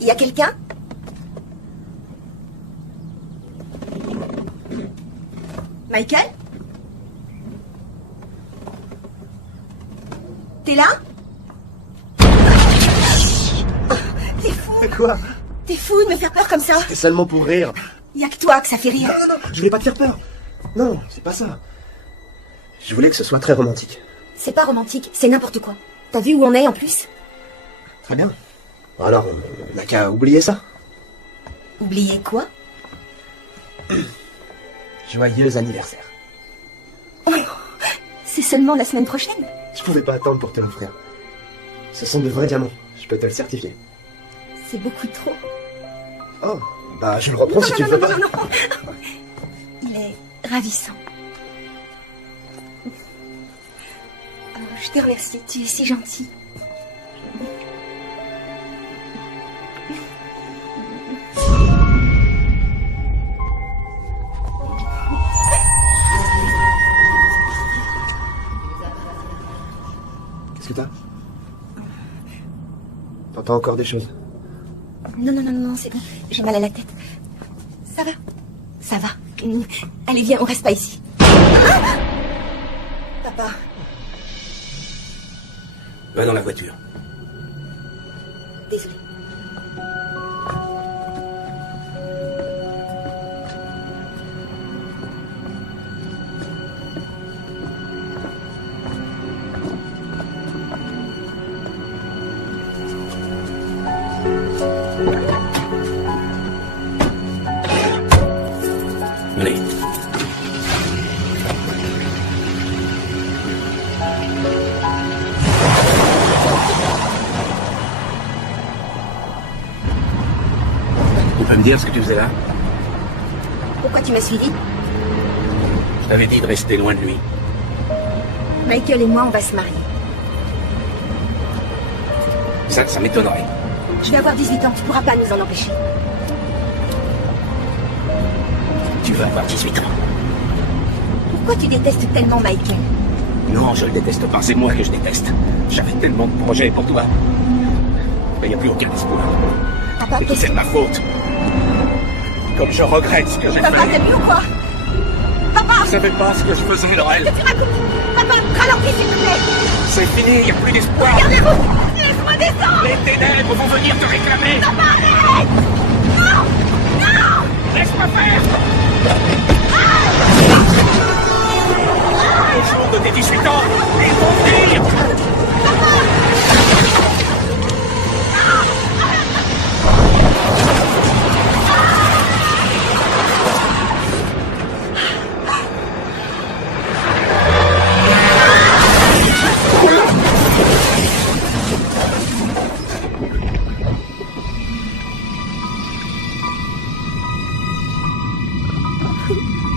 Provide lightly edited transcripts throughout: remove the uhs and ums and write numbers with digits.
Y a quelqu'un? Michael? T'es là? T'es fou! Quoi? T'es fou de me faire peur comme ça? C'est seulement pour rire. Y a que toi que ça fait rire. Non, je voulais pas te faire peur. Non, c'est pas ça. Je voulais que ce soit très romantique. C'est pas romantique, c'est n'importe quoi. T'as vu où on est en plus? Très bien. Alors, on n'a qu'à oublier ça. Oubliez quoi? Joyeux anniversaire. Oh, c'est seulement la semaine prochaine. Je pouvais pas attendre pour te l'offrir. Ce sont de vrais diamants. Je peux te le certifier. C'est beaucoup trop. Oh, bah je le reprends si tu le veux pas. Non. Il est ravissant. Oh, je te remercie, tu es si gentil. Qu'est-ce que t'as? T'entends encore des choses? Non, c'est bon. J'ai mal à la tête. Ça va. Ça va. Allez, viens, on reste pas ici. Papa. Va dans la voiture. Désolé. Allez. Tu peux me dire ce que tu faisais là? Pourquoi tu m'as suivi? Je t'avais dit de rester loin de lui. Michael et moi, on va se marier. Ça m'étonnerait. Je vais avoir 18 ans, tu pourras pas nous en empêcher. Tu vas avoir 18 ans. Pourquoi tu détestes tellement Michael? Non, je le déteste pas, c'est moi que je déteste. J'avais tellement de projets pour toi. Mais il n'y a plus aucun espoir. Papa, Et tout c'est de ma faute. Comme je regrette ce que j'ai Papa, fait. t'as vu ou quoi? Papa! Je savais pas ce que je faisais, Laurel. Qu'est-ce que tu racontes? Papa, ralentis s'il te plaît! C'est fini, il n'y a plus d'espoir. Regardez-vous! Laisse-moi descendre! Les ténèbres vont venir te réclamer. Papa, arrête! Non! Non! Laisse-moi faire. Le jour de tes 18 ans, ils vont venir.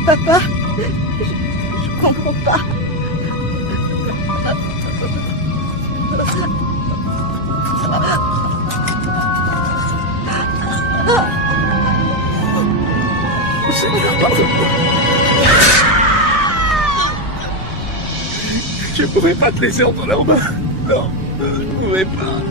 Papa, je comprends pas. Seigneur, pardonne-moi. Je ne pouvais pas te laisser entre leurs mains. Non, je ne pouvais pas.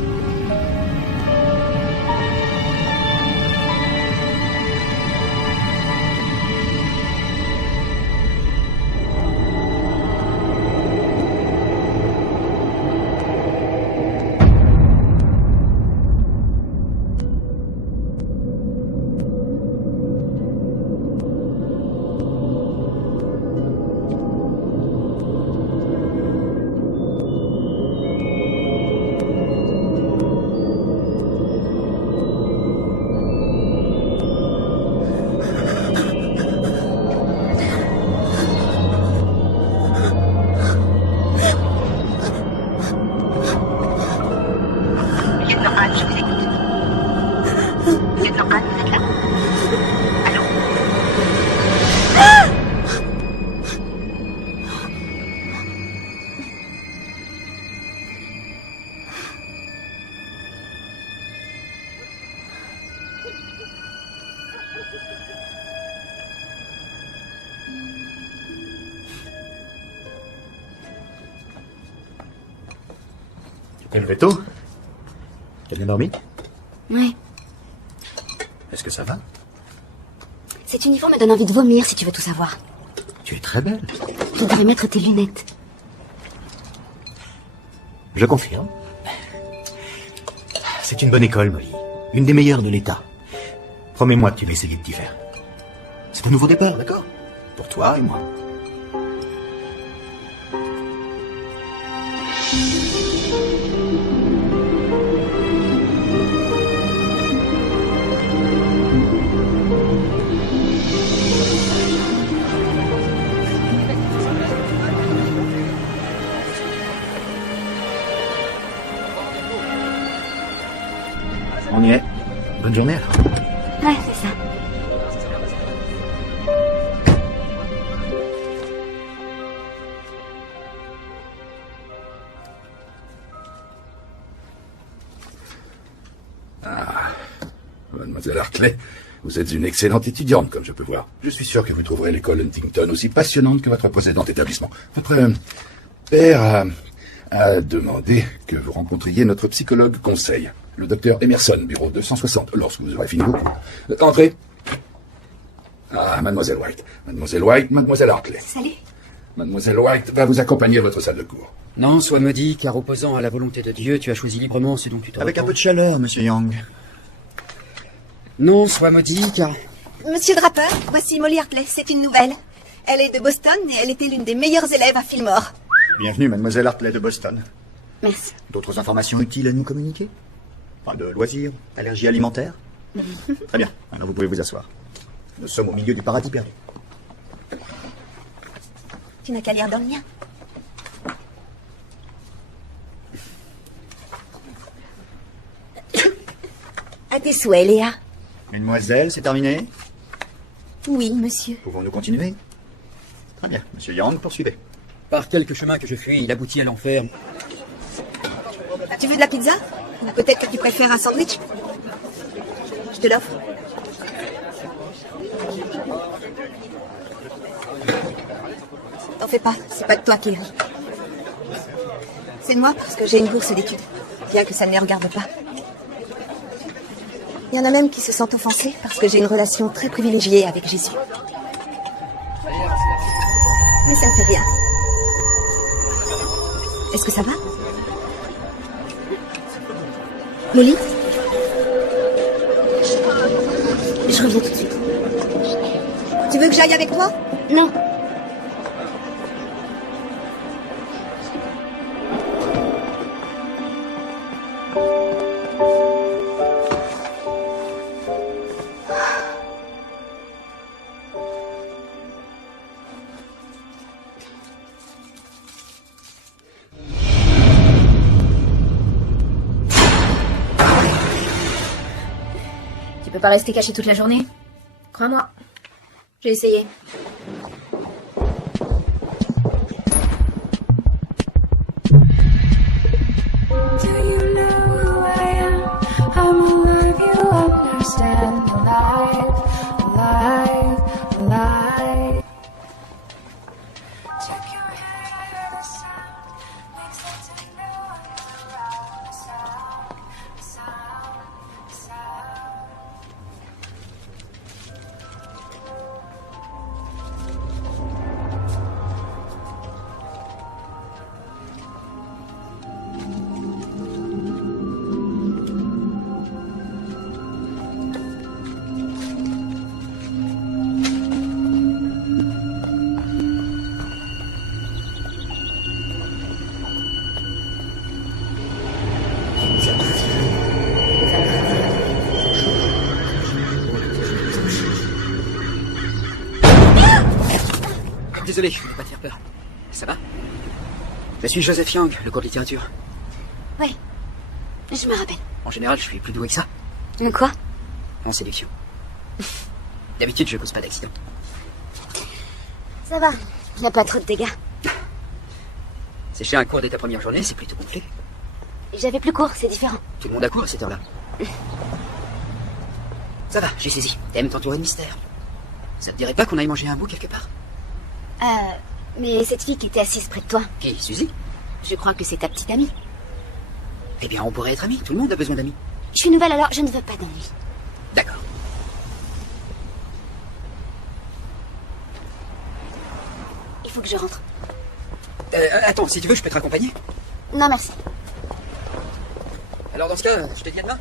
T'es levé tôt? T'as bien dormi? Ouais. Est-ce que ça va? Cet uniforme me donne envie de vomir, si tu veux tout savoir. Tu es très belle. Tu devrais mettre tes lunettes. Je confirme. C'est une bonne école, Molly. Une des meilleures de l'État. Promets-moi que tu vas essayer de t'y faire. C'est un nouveau départ, d'accord? Pour toi et moi. On y est. Bonne journée alors. Ouais, c'est ça. Mademoiselle Hartley, vous êtes une excellente étudiante, comme je peux voir. Je suis sûr que vous trouverez l'école Huntington aussi passionnante que votre précédent établissement. Votre père a demandé que vous rencontriez notre psychologue conseil, le docteur Emerson, bureau 260, lorsque vous aurez fini vos cours. Entrez. Ah, Mademoiselle White. Mademoiselle White, Mademoiselle Hartley. Salut. Mademoiselle White va vous accompagner à votre salle de cours. Non, sois maudit, car opposant à la volonté de Dieu, tu as choisi librement ce dont tu te Avec un peu repens. de chaleur, monsieur Young. Non, sois maudit, car... Monsieur Draper, voici Molly Hartley, c'est une nouvelle. Elle est de Boston et elle était l'une des meilleures élèves à Fillmore. Bienvenue, mademoiselle Hartley de Boston. Merci. D'autres informations utiles à nous communiquer? Pas de loisirs, allergies alimentaires? Très bien, alors vous pouvez vous asseoir. Nous sommes au milieu du paradis perdu. Tu n'as qu'à lire dans le mien. À tes souhaits, Léa. Mesdemoiselles, c'est terminé? Oui, monsieur. Pouvons-nous continuer? Très bien, monsieur Young, poursuivez. Par quelque chemin que je fuis, il aboutit à l'enfer. Tu veux de la pizza? Ou peut-être que tu préfères un sandwich? Je te l'offre. T'en fais pas, c'est pas de toi qui rit. C'est de moi parce que j'ai une bourse d'études, bien que ça ne les regarde pas. Il y en a même qui se sentent offensés parce que j'ai une relation très privilégiée avec Jésus. Mais ça ne fait rien. Est-ce que ça va? Molly? Je reviens tout de suite. Tu veux que j'aille avec toi? Non. Tu peux pas rester caché toute la journée. Crois-moi. J'ai essayé. Do you know who I am? I'm alive, you understand. Alive, alive, alive. Check your head, the sound makes sense to know around the sound, sound, sound. Désolé, je voulais pas te faire peur. Ça va? Je suis Joseph Young, le cours de littérature. Ouais. Je me rappelle. En général, je suis plus doué que ça. Quoi? En séduction. D'habitude, je cause pas d'accident. Ça va. Il n'y a pas trop de dégâts. Sécher un cours dès ta première journée, c'est plutôt gonflé. J'avais plus court, c'est différent. Tout le monde a cours à cette heure-là. Ça va, j'ai saisi. T'aimes t'entourer de mystère. Ça te dirait pas qu'on aille manger un bout quelque part? Mais cette fille qui était assise près de toi, Qui, Suzy? je crois que c'est ta petite amie. Eh bien, on pourrait être amis. Tout le monde a besoin d'amis. Je suis nouvelle alors je ne veux pas d'ennui. D'accord. faut que je rentre. Attends, si tu veux, je peux te raccompagner. Non, merci. Alors dans ce cas, je te dis à demain.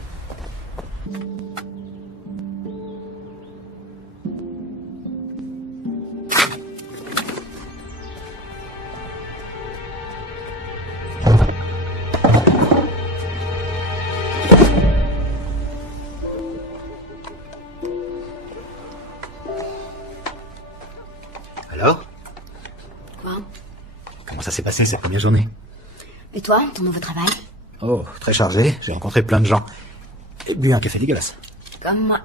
Alors? Quoi? Comment ça s'est passé cette première journée? Et toi, ton nouveau travail? Oh, très chargé. J'ai rencontré plein de gens. Et bu un café dégueulasse. Comme moi.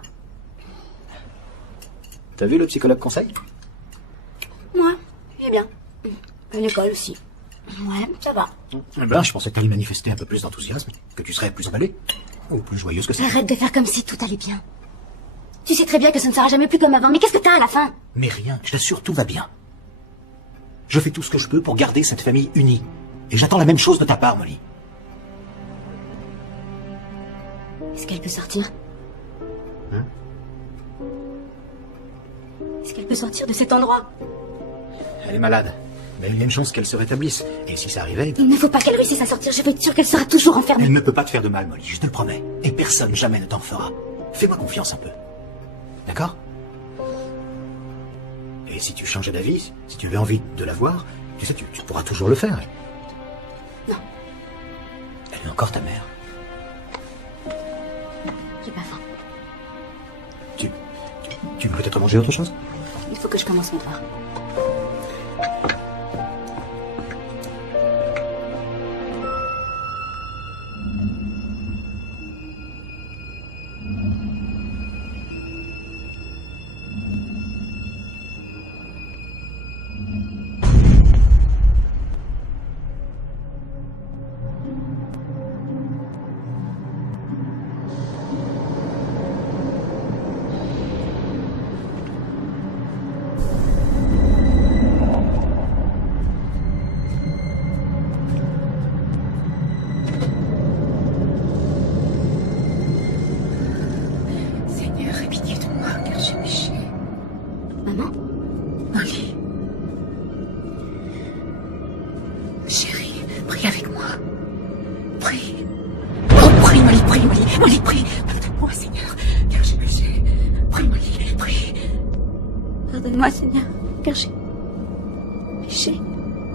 T'as vu le psychologue conseil? Moi, eh bien. Et l'école aussi. Ouais, ça va. Eh ben, je pensais que t'allais manifester un peu plus d'enthousiasme, que tu serais plus emballée, ou plus joyeuse que ça. Arrête de faire comme si tout allait bien. Tu sais très bien que ça ne sera jamais plus comme avant, mais qu'est-ce que t'as à la fin? Mais rien, je t'assure, tout va bien. Je fais tout ce que je peux pour garder cette famille unie. Et j'attends la même chose de ta part, Molly. Est-ce qu'elle peut sortir? Hein? Est-ce qu'elle peut sortir de cet endroit? Elle est malade. Mais il y a une chance qu'elle se rétablisse. Et si ça arrivait... Il ne faut pas qu'elle réussisse à sortir, je veux être sûre qu'elle sera toujours enfermée. Elle ne peut pas te faire de mal, Molly, je te le promets. Et personne jamais ne t'en fera. Fais-moi confiance un peu. D'accord? Et si tu changeais d'avis, si tu avais envie de la voir, tu sais, tu pourras toujours le faire. Non. Elle est encore ta mère. J'ai pas faim. Tu veux peut-être manger autre chose? Il faut que je commence mon devoir. Seigneur, aie pitié de moi, car j'ai péché. Maman? Molly. Chérie, prie avec moi. Prie. Oh, prie, Molly, prie, Molly. Molly, prie. Pardonne-moi, Seigneur, car j'ai péché. Prie, Molly, prie. Pardonne-moi, Seigneur, car j'ai péché.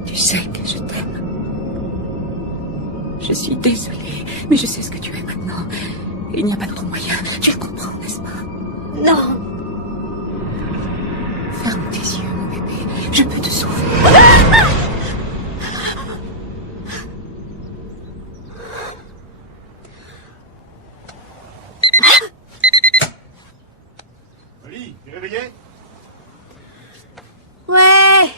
Tu sais que je t'aime. Je suis désolée, mais je sais ce que tu es maintenant. Il n'y a pas d'autre moyen. Tu le comprends, n'est-ce pas? Non! Ferme tes yeux, mon bébé. Je peux te sauver. Molly, tu es réveillée? Ouais!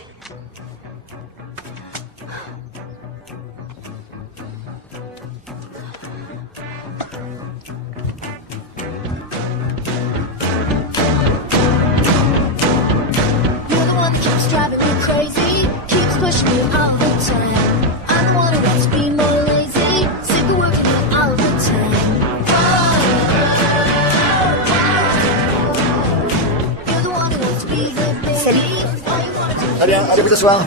You're the one that keeps driving me crazy, keeps pushing me all the time. I'm the one who wants to be more lazy, sick of working it all the time. You're the one who wants to be the baby. Très bien, allez vous asseoir.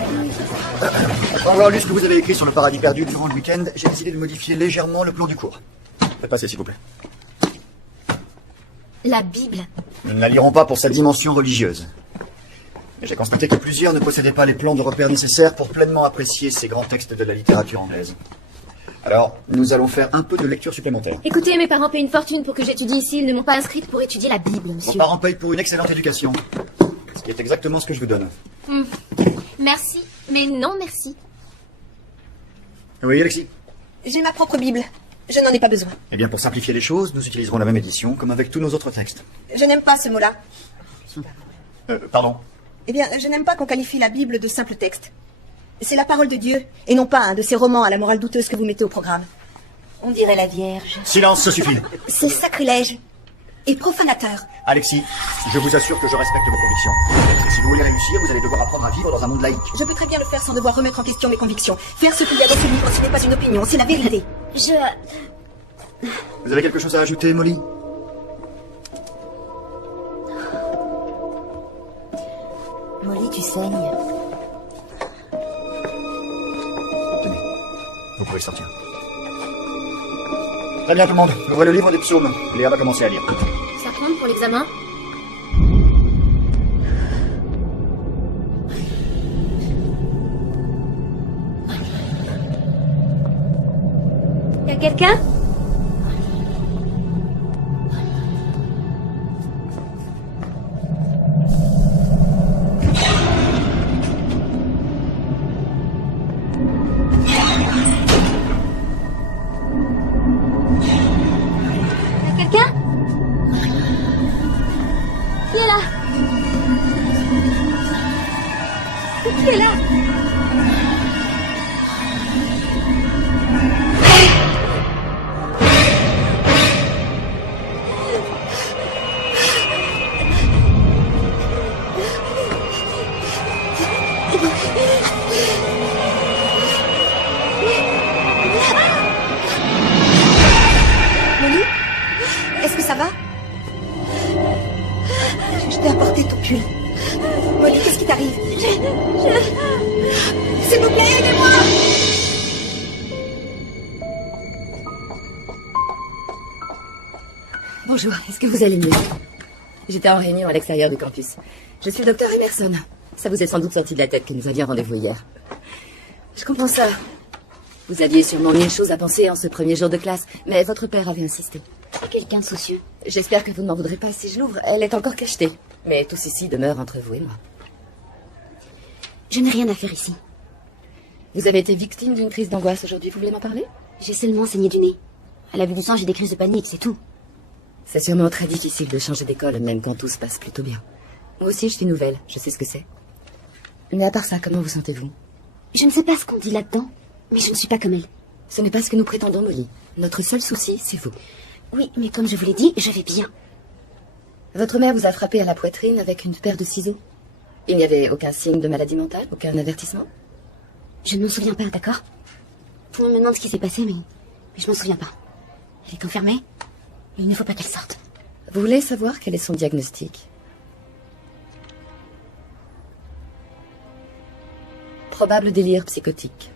Après avoir lu ce que vous avez écrit sur le paradis perdu durant le week-end, j'ai décidé de modifier légèrement le plan du cours. Faites passer, s'il vous plaît. La Bible. Nous ne la lirons pas pour sa dimension religieuse. Mais j'ai constaté que plusieurs ne possédaient pas les plans de repère nécessaires pour pleinement apprécier ces grands textes de la littérature anglaise. Alors, nous allons faire un peu de lecture supplémentaire. Écoutez, mes parents paient une fortune pour que j'étudie ici. Ils ne m'ont pas inscrite pour étudier la Bible, Vos monsieur. parents payent pour une excellente éducation. Ce qui est exactement ce que je vous donne. Merci, mais non merci. Oui, Alexis? J'ai ma propre Bible. Je n'en ai pas besoin. Eh bien, pour simplifier les choses, nous utiliserons la même édition, comme avec tous nos autres textes. Je n'aime pas ce mot-là. Pardon? Eh bien, je n'aime pas qu'on qualifie la Bible de simple texte. C'est la parole de Dieu, et non pas un de ces romans à la morale douteuse que vous mettez au programme. On dirait la Vierge. Silence, ça suffit. C'est sacrilège et profanateur. Alexis, je vous assure que je respecte vos convictions. Et si vous voulez réussir, vous allez devoir apprendre à vivre dans un monde laïque. Je peux très bien le faire sans devoir remettre en question mes convictions. Faire ce qu'il y a dans ce livre, ce n'est pas une opinion, c'est la vérité. Vous avez quelque chose à ajouter, Molly? Molly, tu saignes. Vous pouvez sortir. Très bien tout le monde, ouvrez le livre des psaumes. Léa va commencer à lire. Ça compte pour l'examen? Y'a quelqu'un? Quelqu'un? Qui est là? Qui est là? Molly? Est-ce que ça va? Je t'ai apporté ton pull. Molly, qu'est-ce qui t'arrive? S'il vous plaît, aidez-moi! Bonjour, est-ce que vous allez mieux? J'étais en réunion à l'extérieur du campus. Je suis le docteur Emerson. Ça vous est sans doute sorti de la tête que nous avions rendez-vous hier. Je comprends ça. Vous aviez sûrement mille choses à penser en ce premier jour de classe, mais votre père avait insisté. Quelqu'un de soucieux. J'espère que vous ne m'en voudrez pas si je l'ouvre. Elle est encore cachetée. Mais tout ceci demeure entre vous et moi. Je n'ai rien à faire ici. Vous avez été victime d'une crise d'angoisse aujourd'hui, vous voulez m'en parler? J'ai seulement saigné du nez. À la vue du sang, j'ai des crises de panique, c'est tout. C'est sûrement très difficile de changer d'école, même quand tout se passe plutôt bien. Moi aussi, je suis nouvelle, je sais ce que c'est. Mais à part ça, comment vous sentez-vous? Je ne sais pas ce qu'on dit là-dedans, mais je ne suis pas comme elle. Ce n'est pas ce que nous prétendons, Molly. Notre seul souci, c'est vous. Oui, mais comme je vous l'ai dit, je vais bien. Votre mère vous a frappé à la poitrine avec une paire de ciseaux. Il n'y avait aucun signe de maladie mentale, aucun avertissement? Je ne m'en souviens pas, d'accord? Tout le monde me demande ce qui s'est passé, mais je m'en souviens pas. Elle est enfermée. Il ne faut pas qu'elle sorte. Vous voulez savoir quel est son diagnostic? Probable délire psychotique.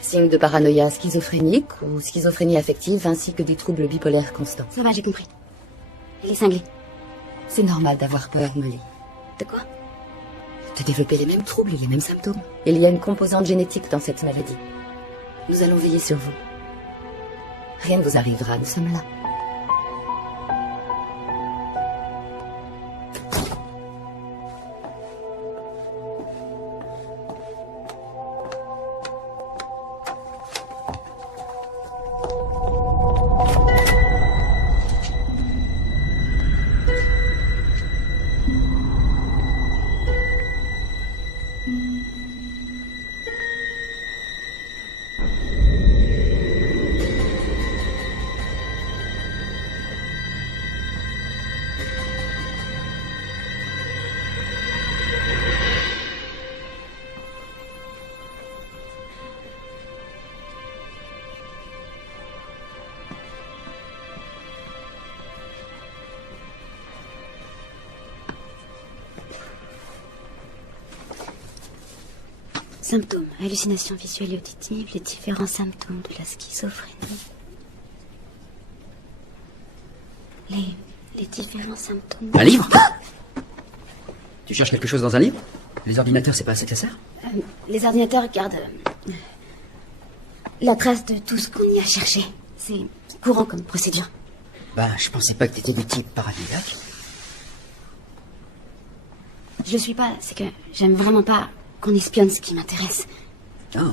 Signe de paranoïa schizophrénique ou schizophrénie affective, ainsi que des troubles bipolaires constants. Ça va, j'ai compris. Elle est cinglée. C'est normal d'avoir peur, Molly. De quoi? De développer les mêmes troubles et les mêmes symptômes. Il y a une composante génétique dans cette maladie. Nous allons veiller sur vous. Rien ne vous arrivera, nous sommes là. Symptômes, hallucinations visuelles et auditives, les différents symptômes de la schizophrénie. Les différents symptômes... Un livre? Tu cherches quelque chose dans un livre? Les ordinateurs, c'est pas assez nécessaire? Les ordinateurs gardent la trace de tout ce qu'on y a cherché. C'est courant comme procédure. Ben, je pensais pas que t'étais du type paranoïaque. Je le suis pas, c'est que j'aime vraiment pas qu'on espionne ce qui m'intéresse. Oh.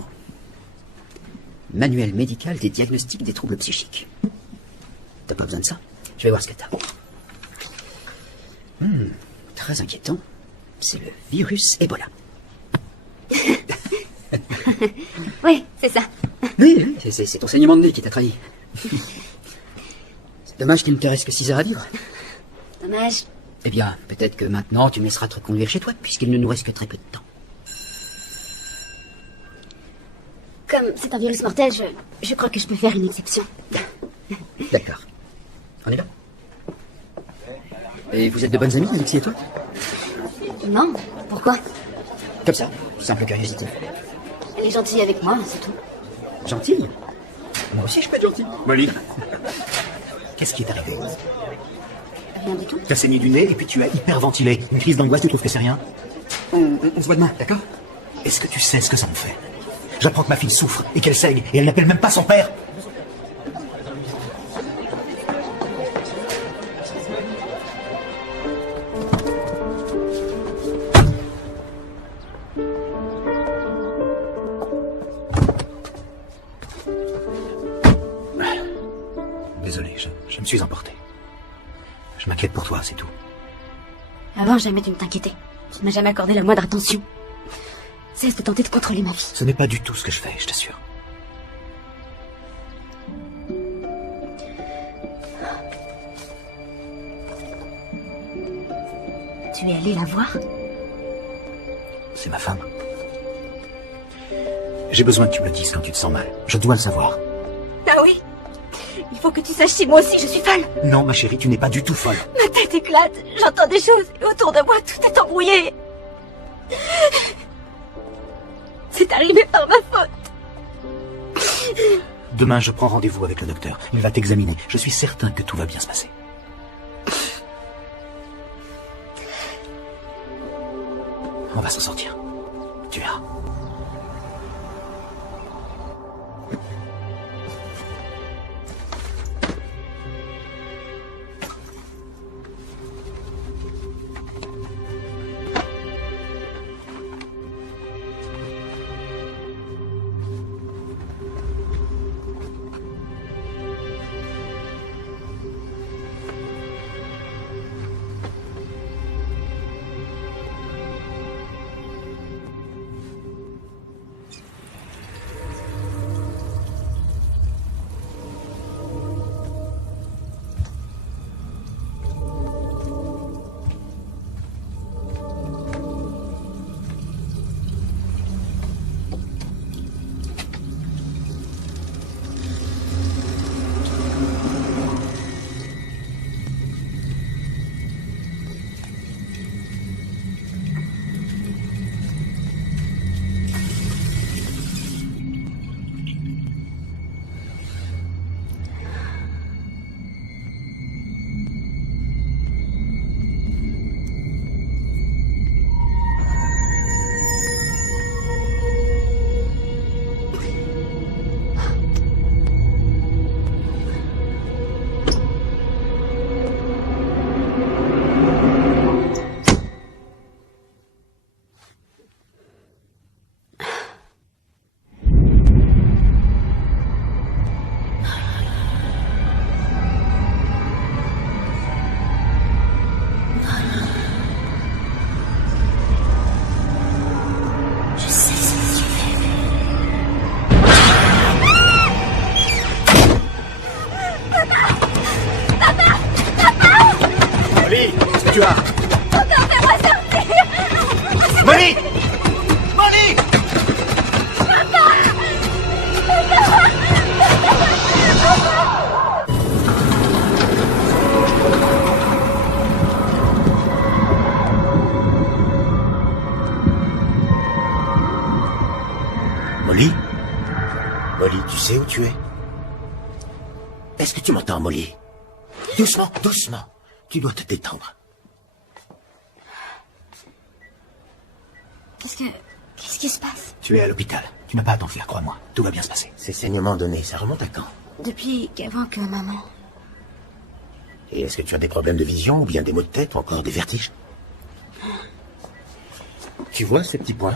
Manuel médical des diagnostics des troubles psychiques. T'as pas besoin de ça? Je vais voir ce que t'as. Très inquiétant. C'est le virus Ebola. Oui, c'est ça. Oui, c'est ton saignement de nez qui t'a trahi. C'est dommage qu'il ne te reste que 6 heures à vivre. Dommage. Eh bien, peut-être que maintenant tu me laisseras te reconduire chez toi, puisqu'il ne nous reste que très peu de temps. Comme c'est un virus mortel, je crois que je peux faire une exception. D'accord. On y va? Et vous êtes de bonnes amies, Alexis et toi? Non, pourquoi? Comme ça, simple curiosité. Elle est gentille avec moi, c'est tout. Gentille? Moi aussi, je peux être gentil. Molly, Qu'est-ce qui est arrivé? Rien du tout. Tu as saigné du nez et puis tu as hyperventilé. Une crise d'angoisse, tu trouves que c'est rien? On se voit demain, d'accord? Est-ce que tu sais ce que ça me fait? J'apprends que ma fille souffre et qu'elle saigne et elle n'appelle même pas son père. Désolé, je me suis emporté. Je m'inquiète pour toi, c'est tout. Avant, jamais tu ne t'inquiétais. Tu ne m'as jamais accordé la moindre attention. Cesse de tenter de contrôler ma vie. Ce n'est pas du tout ce que je fais, je t'assure. Tu es allé la voir? C'est ma femme. J'ai besoin que tu me le dises quand tu te sens mal. Je dois le savoir. Ah oui. Il faut que tu saches si moi aussi je suis folle. Non, ma chérie, tu n'es pas du tout folle. Ma tête éclate. J'entends des choses et autour de moi tout est embrouillé. C'est arrivé par ma faute. Demain, je prends rendez-vous avec le docteur. Il va t'examiner. Je suis certain que tout va bien se passer. On va s'en sortir. Tu verras. tu as? Molly! Molly! Molly? Molly, tu sais où tu es? Est-ce que tu m'entends, Molly? Doucement, doucement. Tu dois te détendre. Qu'est-ce qui se passe? Tu es à l'hôpital. Tu n'as pas à t'en faire, crois-moi. Tout va bien se passer. Ces saignements donnés, ça remonte à quand? Depuis qu'avant que maman... Et est-ce que tu as des problèmes de vision, ou bien des maux de tête, ou encore des vertiges? Tu vois ces petits points?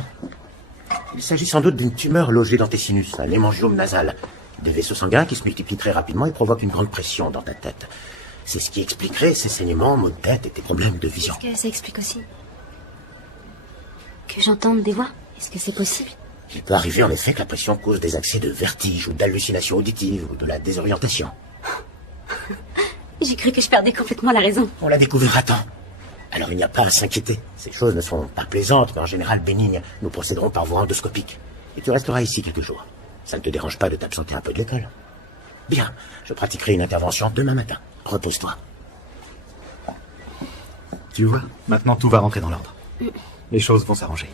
Il s'agit sans doute d'une tumeur logée dans tes sinus, un hémangiome nasal. Des vaisseaux sanguins qui se multiplient très rapidement et provoquent une grande pression dans ta tête. C'est ce qui expliquerait ces saignements, maux de tête et tes problèmes de vision. Est-ce que ça explique aussi que j'entende des voix? Est-ce que c'est possible? Il peut arriver en effet que la pression cause des accès de vertige ou d'hallucination auditive ou de la désorientation. J'ai cru que je perdais complètement la raison. On la découvrira tant. Alors il n'y a pas à s'inquiéter. Ces choses ne sont pas plaisantes, mais en général bénignes. Nous procéderons par voie endoscopique. Et tu resteras ici quelques jours. Ça ne te dérange pas de t'absenter un peu de l'école? Bien, je pratiquerai une intervention demain matin. Repose-toi. Tu vois, maintenant tout va rentrer dans l'ordre. Les choses vont s'arranger.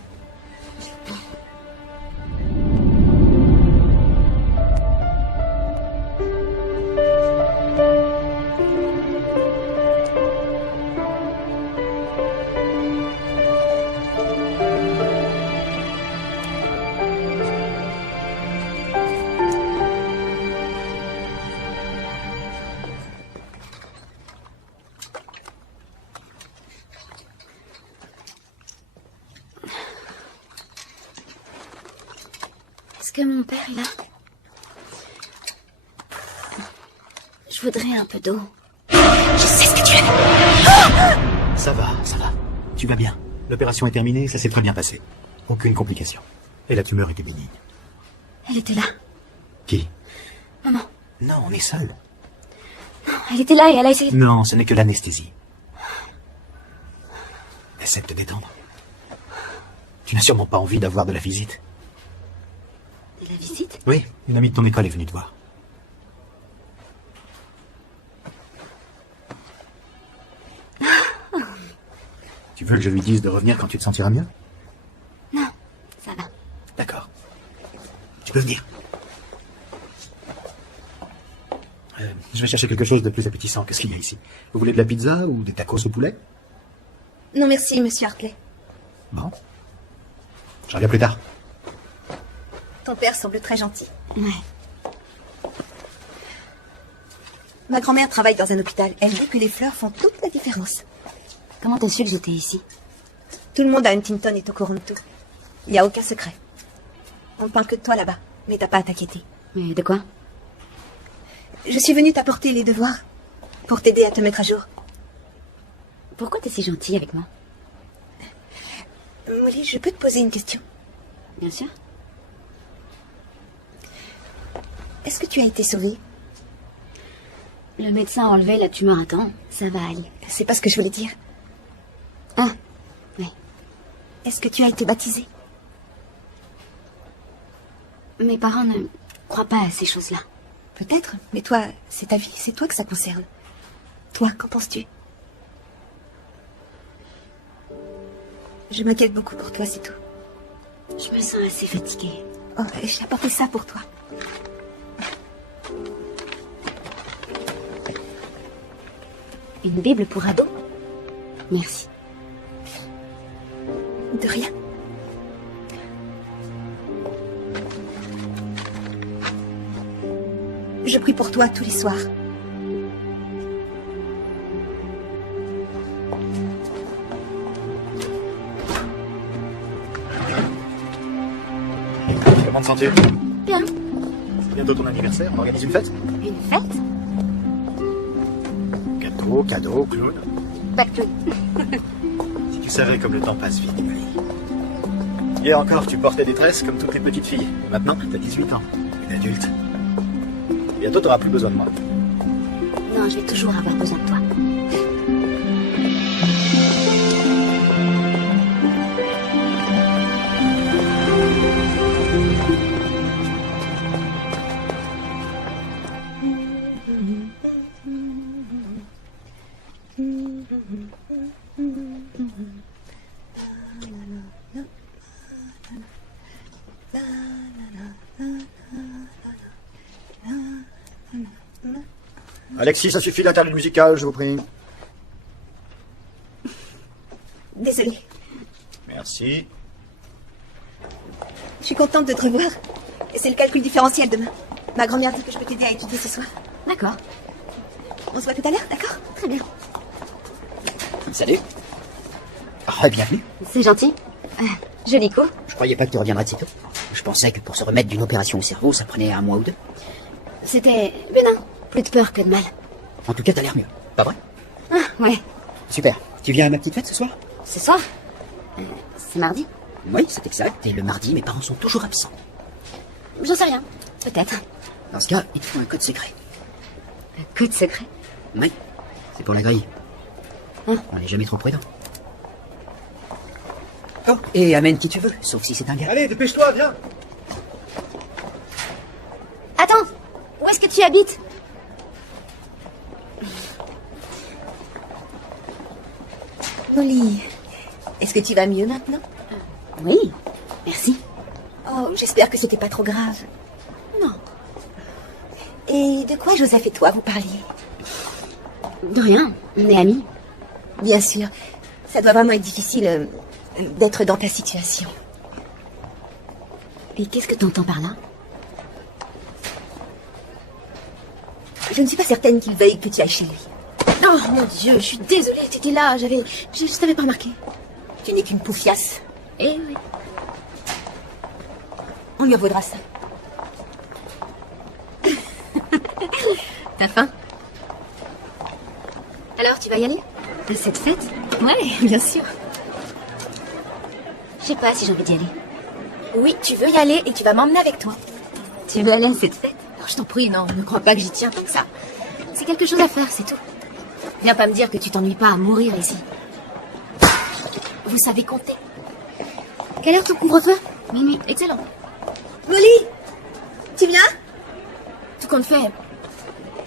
que mon père est là? Je voudrais un peu d'eau. Je sais ce que tu as. Ça va, ça va. Tu vas bien. L'opération est terminée, ça s'est très bien passé. Aucune complication. Et la tumeur était bénigne. Elle était là. Qui? Maman. Non, on est seuls. Non, elle était là et elle a essayé... Non, ce n'est que l'anesthésie. Essaie de te détendre. Tu n'as sûrement pas envie d'avoir de la visite. De la visite? Oui, une amie de ton école est venue te voir. Tu veux que je lui dise de revenir quand tu te sentiras mieux? Non, ça va. D'accord. Tu peux venir. Je vais chercher quelque chose de plus appétissant. Qu'est-ce qu'il y a ici? Vous voulez de la pizza ou des tacos au poulet? Non, merci, monsieur Hartley. Bon. Je reviens plus tard. Ton père semble très gentil. Ouais. Ma grand-mère travaille dans un hôpital. Elle dit que les fleurs font toute la différence. Comment t'as su que j'étais ici? Tout le monde à Huntington est au courant de tout. Il n'y a aucun secret. On ne parle que de toi là-bas, mais t'as pas à t'inquiéter. Mais de quoi? Je suis venue t'apporter les devoirs, pour t'aider à te mettre à jour. Pourquoi t'es si gentille avec moi? Molly, je peux te poser une question? Bien sûr. Est-ce que tu as été sauvée? Le médecin a enlevé la tumeur à temps. Ça va aller. C'est pas ce que je voulais dire. Ah, oui. Est-ce que tu as été baptisée? Mes parents ne croient pas à ces choses-là. Peut-être, mais toi, c'est ta vie, c'est toi que ça concerne. Toi, qu'en penses-tu? Je m'inquiète beaucoup pour toi, c'est tout. Je me sens assez fatiguée. Oh, j'ai apporté ça pour toi. Une Bible pour ados? Merci. De rien. Je prie pour toi tous les soirs. Comment te sens-tu? Bien. C'est bientôt ton anniversaire, on organise une fête? Une fête? Gâteau, cadeau, clown. Pas de clown. Si tu savais comme le temps passe vite, Molly. Hier encore, tu portais des tresses comme toutes les petites filles. Maintenant, t'as 18 ans. Une adulte. Bientôt, t'auras plus besoin de moi. Non, je vais toujours avoir besoin de toi. Alexis, ça suffit l'interlude musical, je vous prie. Désolée. Merci. Je suis contente de te revoir. Et c'est le calcul différentiel demain. Ma grand-mère dit que je peux t'aider à étudier ce soir. D'accord. On se voit tout à l'heure, d'accord? Très bien. Salut. Ah, bienvenue. C'est gentil. Joli coup. Je croyais pas que tu reviendrais de si tôt. Je pensais que pour se remettre d'une opération au cerveau, ça prenait un mois ou deux. C'était bénin. Plus de peur que de mal. En tout cas, t'as l'air mieux. Pas vrai? Ah, ouais. Super. Tu viens à ma petite fête ce soir? Ce soir? C'est mardi? Oui, c'est exact. Et le mardi, mes parents sont toujours absents. J'en sais rien. Peut-être. Dans ce cas, il te faut un code secret. Un code secret? Oui. C'est pour la grille. Hein? On n'est jamais trop prudent. Oh, et amène qui tu veux, sauf si c'est un gars. Allez, dépêche-toi, viens. Attends! Où est-ce que tu habites? Molly, est-ce que tu vas mieux maintenant? Oui, merci. Oh, j'espère que c'était pas trop grave. Non. Et de quoi Joseph et toi vous parliez? De rien, on est amis. Bien sûr, ça doit vraiment être difficile d'être dans ta situation. Et qu'est-ce que t'entends par là? Je ne suis pas certaine qu'il veuille que tu ailles chez lui. Oh mon Dieu, je suis désolée, t'étais là, je t'avais pas remarqué. Tu n'es qu'une poufiasse. Eh oui. On lui en vaudra ça. T'as faim? Alors, tu vas y aller? À cette fête? Ouais, bien sûr. Je sais pas si j'ai envie d'y aller. Oui, tu veux y aller et tu vas m'emmener avec toi. Tu veux aller à cette fête? Alors, je t'en prie, non, ne crois pas que j'y tiens tant que ça. C'est quelque chose à faire, c'est tout. Viens pas me dire que tu t'ennuies pas à mourir ici. Vous savez compter? Quelle heure ton couvre-feu? Minuit. Excellent. Molly! Tu viens? Tout compte fait,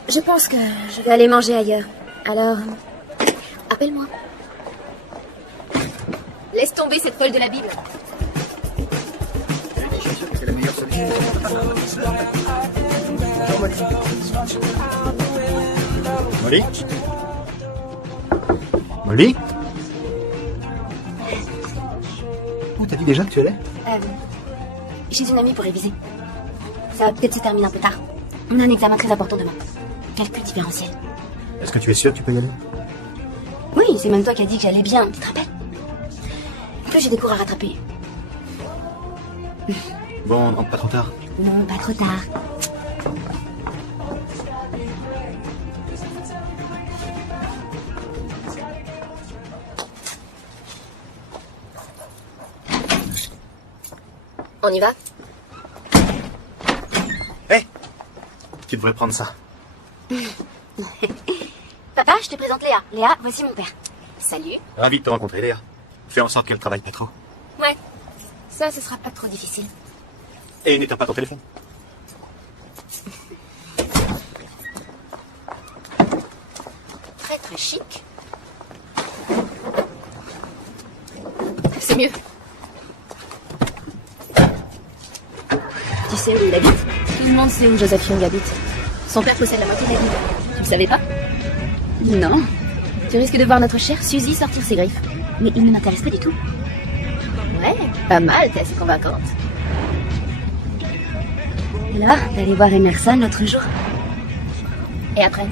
je pense que je vais aller manger ailleurs. Alors, appelle-moi. Laisse tomber cette folle de la Bible. C'est la meilleure solution. Molly? Molly? Où t'as dit déjà que tu allais? Chez une amie pour réviser. Ça va peut-être se terminer un peu tard. On a un examen très important demain. Calcul différentiel. Est-ce que tu es sûr que tu peux y aller? Oui, c'est même toi qui as dit que j'allais bien, tu te rappelles? En plus, j'ai des cours à rattraper. Bon, on rentre pas trop tard. Non, pas trop tard. On y va? Hé! Tu devrais prendre ça. Papa, je te présente Léa. Léa, voici mon père. Salut. Ravi de te rencontrer, Léa. Fais en sorte qu'elle travaille pas trop. Ouais. Ça, ce sera pas trop difficile. Et n'éteins pas ton téléphone. Très très chic. C'est mieux. Tu sais où il habite? Tout le monde sait où Joseph Young habite. Son père possède la moitié de la ville. Tu le savais pas? Non. Tu risques de voir notre chère Suzy sortir ses griffes. Mais il ne m'intéresse pas du tout. Ouais, pas mal, t'es assez convaincante. Alors, t'es allé voir Emerson l'autre jour? Et après?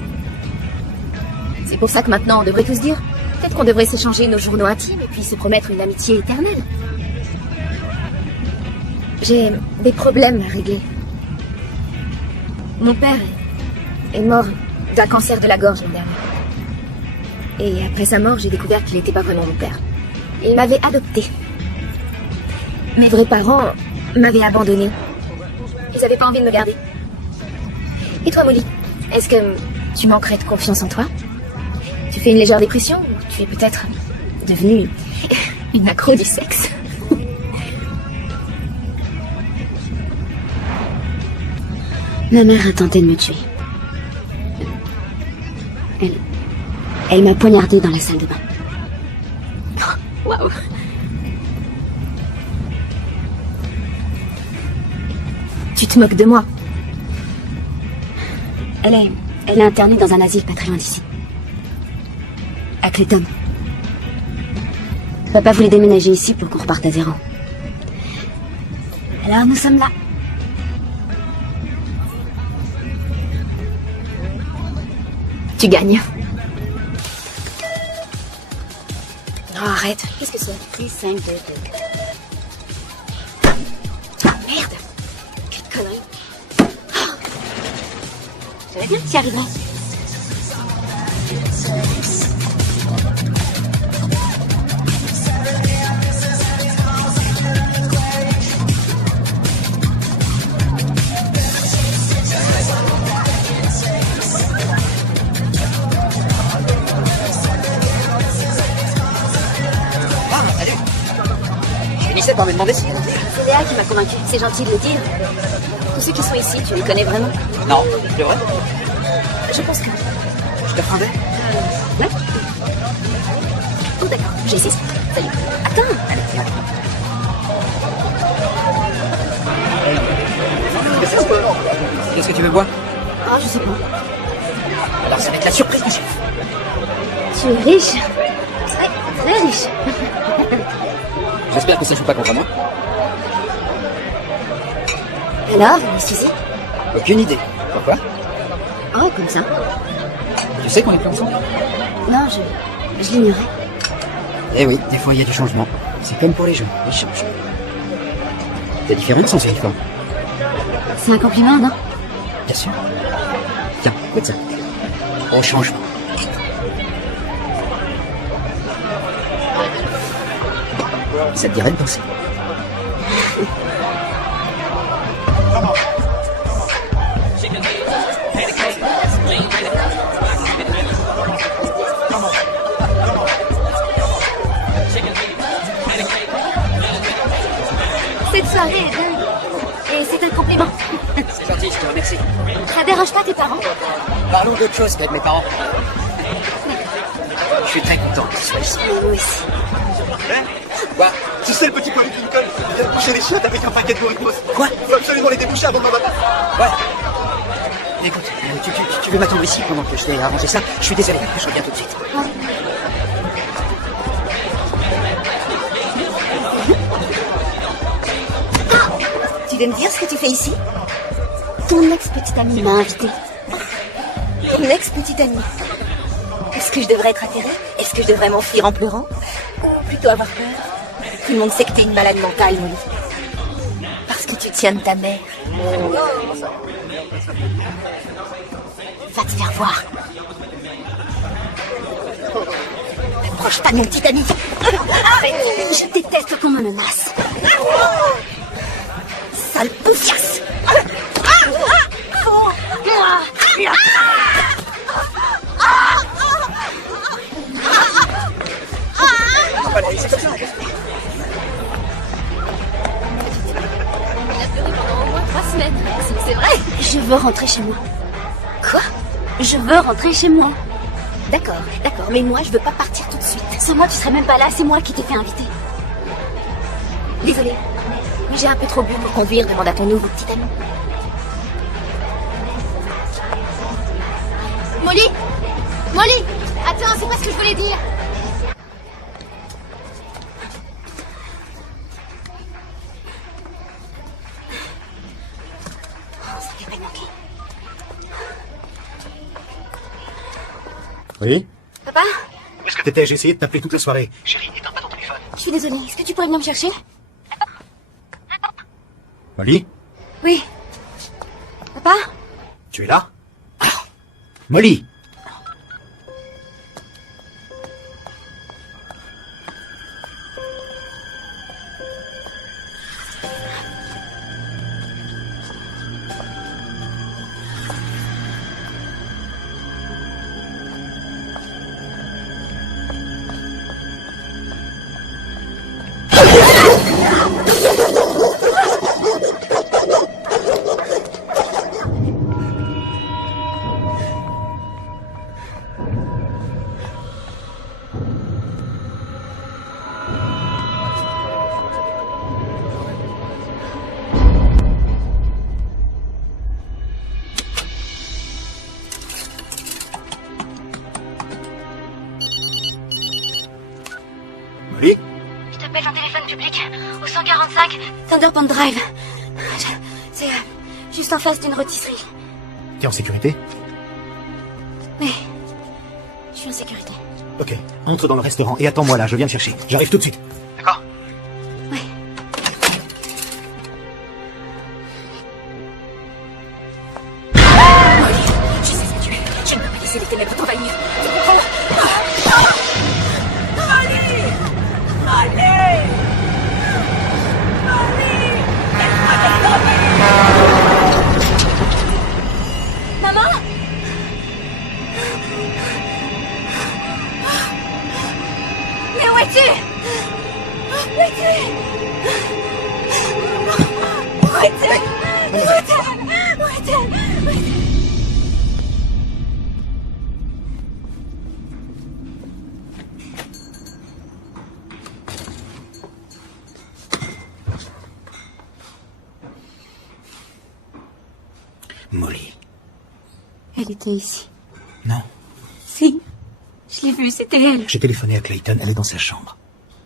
C'est pour ça que maintenant on devrait tout se dire. Peut-être qu'on devrait s'échanger nos journaux intimes et puis se promettre une amitié éternelle. J'ai des problèmes à régler. Mon père est mort d'un cancer de la gorge l'an dernier. Et après sa mort, j'ai découvert qu'il n'était pas vraiment mon père. Il m'avait adopté. Mes vrais parents m'avaient abandonné. Ils n'avaient pas envie de me garder. Et toi, Molly, est-ce que tu manquerais de confiance en toi? Tu fais une légère dépression ou tu es peut-être devenue une accro du sexe? Ma mère a tenté de me tuer. Elle m'a poignardée dans la salle de bain. Waouh! Tu te moques de moi? Elle est internée dans un asile pas très loin d'ici. À Clayton. Papa voulait déménager ici pour qu'on reparte à zéro. Alors nous sommes là. Tu gagnes. Oh, arrête. Qu'est-ce que c'est? Prise 5 de... Ah, merde! Quelle connerie! Oh. Je savais bien que tu y arriverais. Par me demander si... C'est Léa qui m'a convaincue. C'est gentil de le dire. Tous ceux qui sont ici, tu les connais vraiment? Non, c'est vrai. Je pense que... Je te prendrai. Ouais. Oh d'accord, j'ai 6. Salut. Attends. Qu'est-ce que tu veux boire? Oh, je sais pas. Alors ça va être la surprise du chef. Tu es riche. Ouais, très riche. J'espère que ça joue pas contre moi. Alors, Suzy? Aucune idée. Pourquoi? Oh, comme ça. Tu sais qu'on est plus ensemble? Non, je l'ignorais. Eh oui, des fois il y a du changement. C'est comme pour les gens, ils changent. T'es différente sans ce uniforme. C'est un compliment, non? Bien sûr. Tiens, médecin. Au changement. Ça te dirait de danser? Cette soirée est dingue. Et c'est un compliment. C'est gentil, je te remercie. Ça dérange pas tes parents? Parlons d'autre chose qu'avec mes parents. Je suis très content que tu sois ici. Nous aussi. Quoi? Tu sais, le petit Pauline Lincoln, il vient de coucher les chiottes avec un paquet de Doritos. Quoi? Il faut absolument les déboucher avant de m'en battre. Ouais. Écoute, tu veux m'attendre ici pendant que je vais arranger ça? Je suis désolé, je reviens tout de suite. Tu veux me dire ce que tu fais ici? Ton ex-petite amie m'a invité. Ton ex-petite amie. Est-ce que je devrais être atterrée? Est-ce que je devrais m'enfuir en pleurant? Ou plutôt avoir peur? Tout le monde sait que t'es une malade mentale, Molly. Parce que tu tiens de ta mère. Va te faire voir. N'approche pas de mon petit ami. Je déteste qu'on me menace. Sale poufiasse. C'est comme ça. Il a pleuré pendant au moins 3 semaines. C'est vrai. Je veux rentrer chez moi. Quoi? Je veux rentrer chez moi. D'accord, mais moi je veux pas partir tout de suite. Sans moi, tu serais même pas là. C'est moi qui t'ai fait inviter. Désolée, mais j'ai un peu trop bu pour conduire, demande à ton nouveau petit ami. Molly! Molly! Attends, c'est pas ce que je voulais dire. Ça fait pas manquer. Oui? Papa? Où est-ce que t'étais? J'ai essayé de t'appeler toute la soirée. Chérie, n'éteins pas ton téléphone. Je suis désolée. Est-ce que tu pourrais venir me chercher? Molly? Oui. Papa? Tu es là? Molly! Molly? Je t'appelle un téléphone public au 145 Thunderpond Drive. C'est juste en face d'une rôtisserie. T'es en sécurité? Oui. Je suis en sécurité. Ok, entre dans le restaurant et attends-moi là, je viens te chercher. J'arrive tout de suite. D'accord? Oui. Je sais ce que tu es. Je ne peux pas laisser les ténèbres t'envahir. Tu comprends? Maman? Mais où es-tu? Où es-tu? Où es-tu? Où es-tu? Où es-tu? Molly. Elle était ici. Non. Si. Je l'ai vue, c'était elle. J'ai téléphoné à Clayton, elle est dans sa chambre.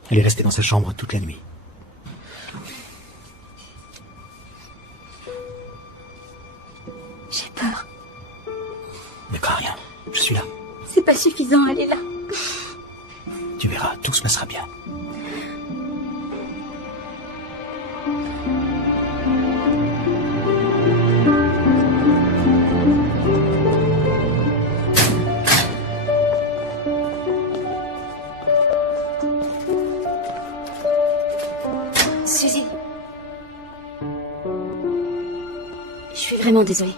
Elle est restée dans sa chambre toute la nuit. J'ai peur. Ne crains rien, je suis là. C'est pas suffisant, elle est là. Tu verras, tout se passera bien. vraiment désolée.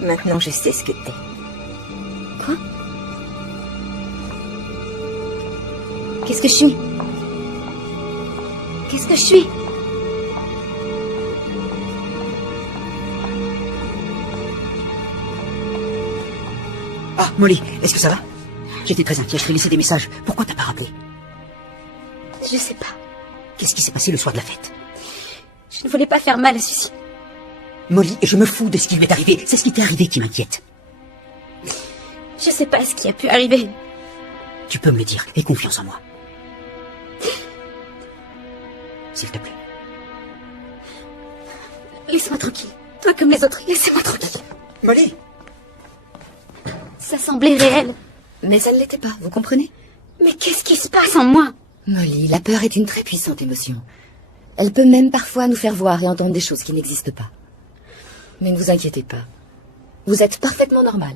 Maintenant, je sais ce que t'es. Quoi? Qu'est-ce que je suis? Qu'est-ce que je suis? Ah, Molly, est-ce que ça va? J'étais très inquiet, je t'ai laissé des messages. Pourquoi t'as pas rappelé? Je sais pas. Qu'est-ce qui s'est passé le soir de la fête? Je ne voulais pas faire mal à Suzy. Molly, je me fous de ce qui lui est arrivé. C'est ce qui t'est arrivé qui m'inquiète. Je sais pas ce qui a pu arriver. Tu peux me le dire, aie confiance en moi. S'il te plaît. Laisse-moi tranquille. Toi comme les autres, laissez-moi tranquille. Molly! Ça semblait réel. Mais ça ne l'était pas, vous comprenez? Mais qu'est-ce qui se passe en moi? Molly, la peur est une très puissante émotion. Elle peut même parfois nous faire voir et entendre des choses qui n'existent pas. Mais ne vous inquiétez pas. Vous êtes parfaitement normal.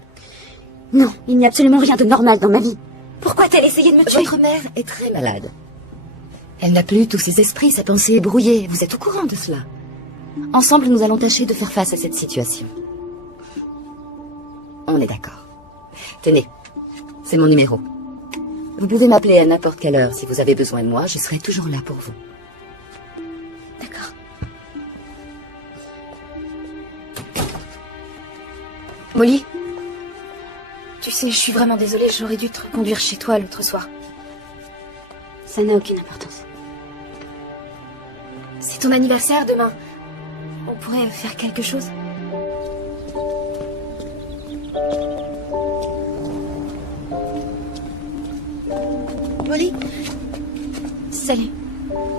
Non, il n'y a absolument rien de normal dans ma vie. Pourquoi a-t-elle essayé de me tuer? Votre mère est très malade. Elle n'a plus tous ses esprits, sa pensée est brouillée. Vous êtes au courant de cela. Ensemble, nous allons tâcher de faire face à cette situation. On est d'accord. Tenez, c'est mon numéro. Vous pouvez m'appeler à n'importe quelle heure si vous avez besoin de moi. Je serai toujours là pour vous. D'accord. Molly, tu sais, je suis vraiment désolée. J'aurais dû te reconduire chez toi l'autre soir. Ça n'a aucune importance. C'est ton anniversaire demain. On pourrait faire quelque chose. Molly? Salut.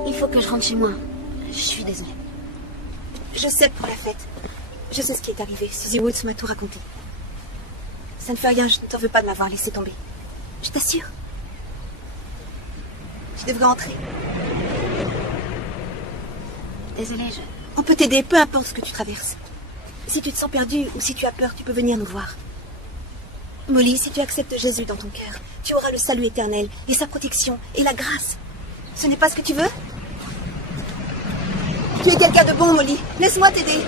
Il faut que je rentre chez moi. Je suis désolée. Je sais pour la fête. Je sais ce qui est arrivé. Suzy Woods m'a tout raconté. Ça ne fait rien, je ne t'en veux pas de m'avoir laissé tomber. Je t'assure. Je devrais entrer. Désolée, On peut t'aider, peu importe ce que tu traverses. Si tu te sens perdu ou si tu as peur, tu peux venir nous voir. Molly, si tu acceptes Jésus dans ton cœur, tu auras le salut éternel et sa protection et la grâce. Ce n'est pas ce que tu veux? Tu es quelqu'un de bon, Molly. Laisse-moi t'aider.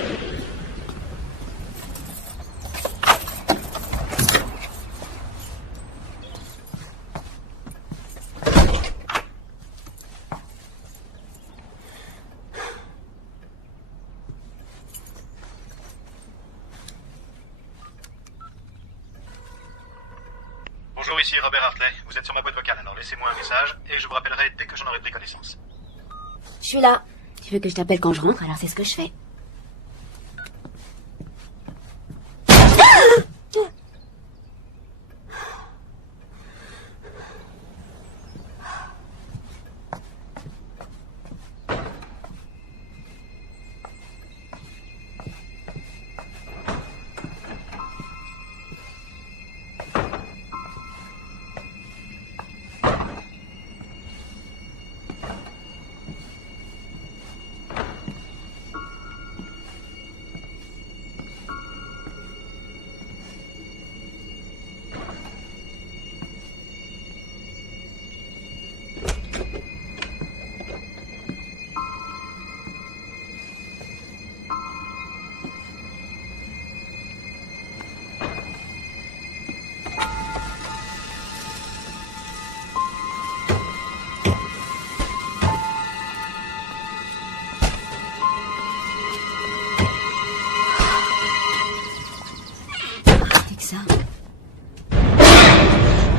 Bonjour, ici Robert Hartley. Vous êtes sur ma boîte vocale, alors laissez-moi un message et je vous rappellerai dès que j'en aurai pris connaissance. Je suis là. Tu veux que je t'appelle quand je rentre, alors c'est ce que je fais.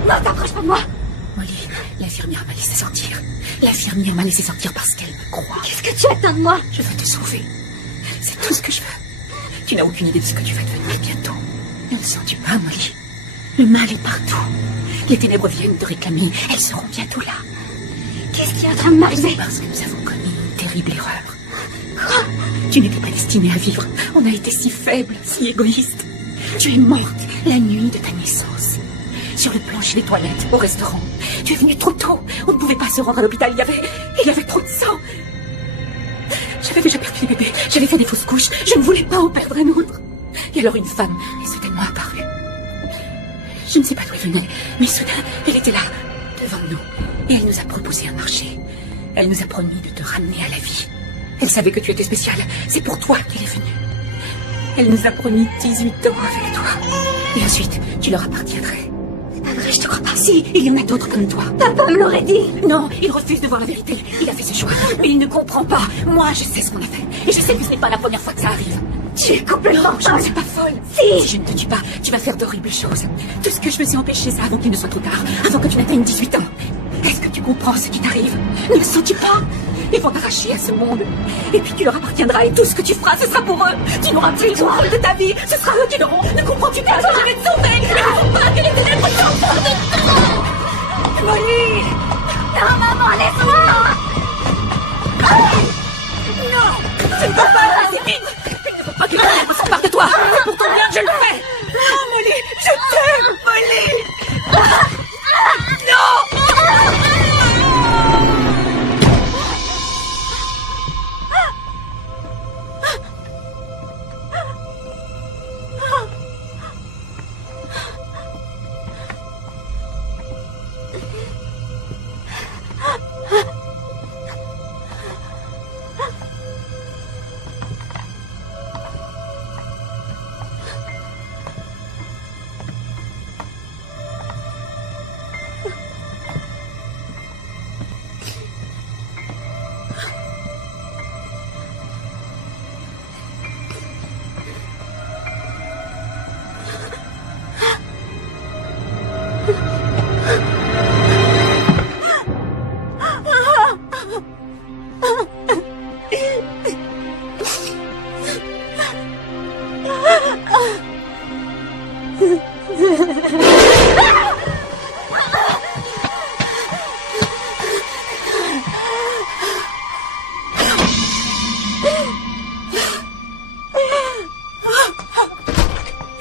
Non, t'approches pas de moi. Molly, l'infirmière m'a laissé sortir. L'infirmière m'a laissé sortir parce qu'elle me croit. Qu'est-ce que tu attends de moi? Je veux te sauver. C'est tout ce que je veux. Tu n'as aucune idée de ce que tu vas devenir bientôt. Ne le sens-tu pas, Molly? Le mal est partout. Les ténèbres viennent te réclamer. Elles seront bientôt là. Qu'est-ce qui est en train de m'arriver? Parce que nous avons commis une terrible erreur. Quoi? Tu n'étais pas destinée à vivre. On a été si faibles, si égoïstes. Tu es morte la nuit de ta naissance. Sur le plancher des toilettes, au restaurant. Tu es venue trop tôt. On ne pouvait pas se rendre à l'hôpital. Il y avait trop de sang. J'avais déjà perdu les bébés. J'avais fait des fausses couches. Je ne voulais pas en perdre un autre. Et alors une femme est soudainement apparue. Je ne sais pas d'où elle venait, mais soudain, elle était là, devant nous. Et elle nous a proposé un marché. Elle nous a promis de te ramener à la vie. Elle savait que tu étais spécial. C'est pour toi qu'elle est venue. Elle nous a promis 18 ans avec toi. Et ensuite, tu leur appartiendrais. C'est pas vrai, je te crois pas. Si, il y en a d'autres comme toi. Papa me l'aurait dit. Non, il refuse de voir la vérité. Il a fait ce choix, mais il ne comprend pas. Moi, je sais ce qu'on a fait. Et je sais que ce n'est pas la première fois que ça arrive. Tu es complètement Je ne suis pas folle. Si je ne te tue pas, tu vas faire d'horribles choses. Tout ce que je me suis empêché, ça avant qu'il ne soit trop tard. Avant que tu n'atteignes 18 ans. Est-ce que tu comprends ce qui t'arrive? Ne le sens-tu pas? Ils vont t'arracher à ce monde. Et puis tu leur appartiendras et tout ce que tu feras, ce sera pour eux. Tu n'auras plus le contrôle de ta vie. Ce sera eux qui l'auront. Ne comprends-tu pas? Je vais te sauver. Ne comprends pas que les ténèbres t'emportent de tout. Molly! Non, maman, laisse-moi! Non! Tu ne peux pas, c'est vite! Il ne faut pas que les ténèbres s'emparent de toi. C'est pour ton bien que je le fais. Non, Molly, je t'aime, Molly. Non!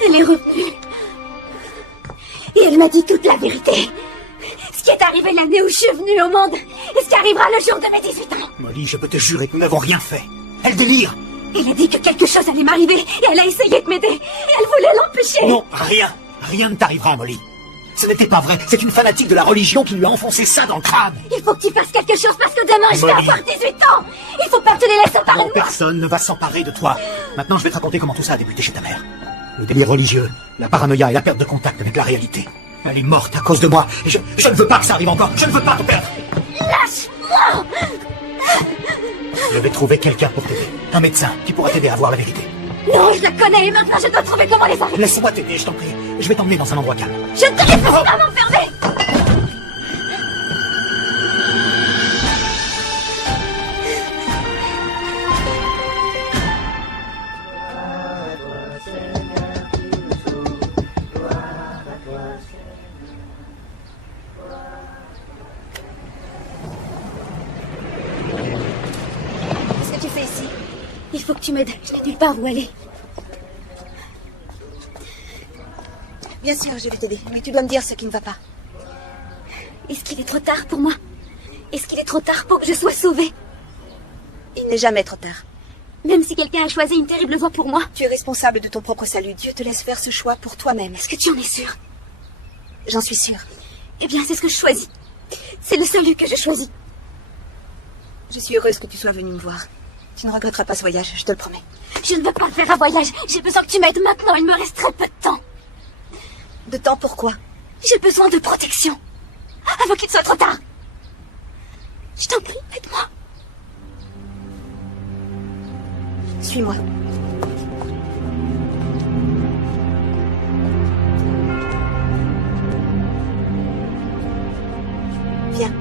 Elle est revenue. Et elle m'a dit toute la vérité. Ce qui est arrivé l'année où je suis venue au monde. Et ce qui arrivera le jour de mes 18 ans. Molly, je peux te jurer que nous n'avons rien fait. Elle délire. Il a dit que quelque chose allait m'arriver. Et elle a essayé de m'aider. Et elle voulait l'empêcher. Non, rien. Rien ne t'arrivera, Molly. Ce n'était pas vrai. C'est une fanatique de la religion qui lui a enfoncé ça dans le crâne. Il faut que tu fasses quelque chose parce que demain je vais Molly. avoir 18 ans. Il faut pas que tu les laisses séparer Non, de moi. personne ne va s'emparer de toi. Maintenant, je vais te raconter comment tout ça a débuté chez ta mère. Le délire religieux, la paranoïa et la perte de contact avec la réalité. Elle est morte à cause de moi. Et je ne veux pas que ça arrive encore. Je ne veux pas te perdre. Lâche-moi. Je vais trouver quelqu'un pour t'aider. Un médecin qui pourra t'aider à voir la vérité. Non, je la connais et maintenant je dois trouver comment les arrêter. Laisse-moi t'aider, je t'en prie. Je vais t'emmener dans un endroit calme. Je ne te laisse pas m'enfermer. Qu'est-ce que tu fais ici? Il faut que tu m'aides. Je n'ai nulle part où aller. Bien sûr, je vais t'aider. Mais tu dois me dire ce qui ne va pas. Est-ce qu'il est trop tard pour moi? Est-ce qu'il est trop tard pour que je sois sauvée? Il n'est jamais trop tard. Même si quelqu'un a choisi une terrible voie pour moi? Tu es responsable de ton propre salut. Dieu te laisse faire ce choix pour toi-même. Est-ce que tu en es sûre? J'en suis sûre. Eh bien, c'est ce que je choisis. C'est le salut que je choisis. Je suis heureuse que tu sois venue me voir. Tu ne regretteras pas ce voyage, je te le promets. Je ne veux pas faire un voyage. J'ai besoin que tu m'aides maintenant. Il me reste très peu de temps. De temps pourquoi? J'ai besoin de protection. Avant qu'il soit trop tard. Je t'en prie, aide-moi. Suis-moi. Viens.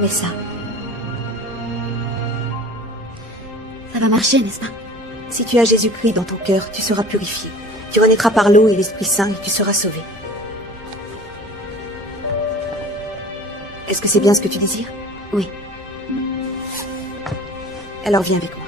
Mais ça va marcher, n'est-ce pas? Si tu as Jésus-Christ dans ton cœur, tu seras purifié. Tu renaîtras par l'eau et l'Esprit Saint et tu seras sauvé. Est-ce que c'est bien ce que tu désires? Oui. Alors viens avec moi.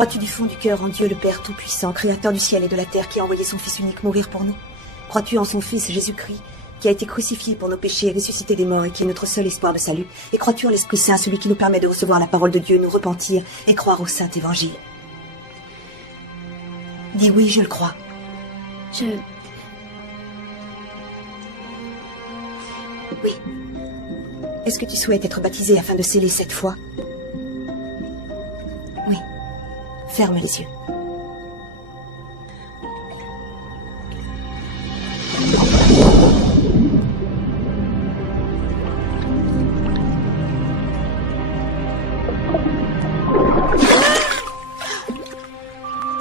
Crois-tu du fond du cœur en Dieu le Père Tout-Puissant, Créateur du ciel et de la terre, qui a envoyé son Fils unique mourir pour nous? Crois-tu en son Fils Jésus-Christ, qui a été crucifié pour nos péchés, ressuscité des morts et qui est notre seul espoir de salut? Et crois-tu en l'Esprit Saint, celui qui nous permet de recevoir la parole de Dieu, nous repentir et croire au Saint Évangile? Dis oui, je le crois. Oui. Est-ce que tu souhaites être baptisé afin de sceller cette foi? Oui. Ferme les yeux.